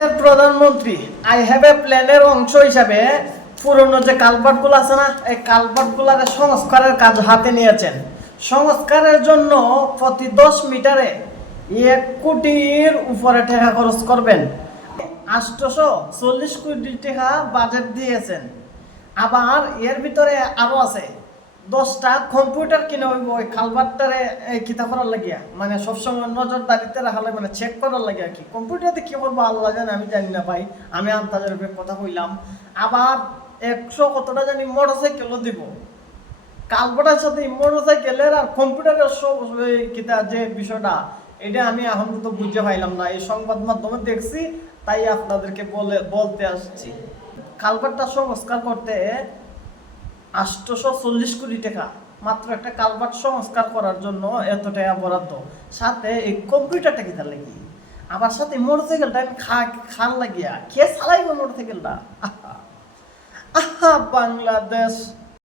প্রধানমন্ত্রী I have a প্ল্যানের অংশ হিসাবে পুরনো যে কালভার্টগুলো আছে না, এই কালভার্টগুলোর সংস্কারের কাজ হাতে নিয়েছেন। সংস্কারের জন্য প্রতি 10 মিটারে 1 কোটির উপরে টাকা খরচ করবেন। 840 কোটি টাকা বাজেট দিয়েছেন। আবার এর ভিতরে আরো আছে 10টা কম্পিউটার কিনে হইব ওই কালভার্টটারে কিতা করার লাগিয়া, মানে সবসময় নজরদারিতে রাখালে, মানে চেক করার লাগে আর কি। কম্পিউটারতে কি করবো আল্লাহ জানে, আমি জানি না ভাই, আমি আন্তাজের কথা কইলাম। আবার 100 কতটা জানি মোটরসাইকেলও দিব। কালভার্টের সাথে মোটরসাইকেলের আর কম্পিউটারের সব কিতা যে বিষয়টা, এটা আমি এখন তো বুঝতে পাইলাম না, এই সংবাদ মাধ্যমে দেখছি, তাই আপনাদেরকে বলতে আসছি। কালভার্টটা সংস্কার করতে 840 কোটি টাকা, মাত্র একটা কালভার্ট সংস্কার করার জন্য এত টাকা বরাদ্দ। সাথে এই কম্পিউটারটা কি তার লাগি, আবার সাথে মোটরসাইকেলটা খান লাগিয়া কে চালাইব মোটরসাইকেলটা? আহা বাংলাদেশ।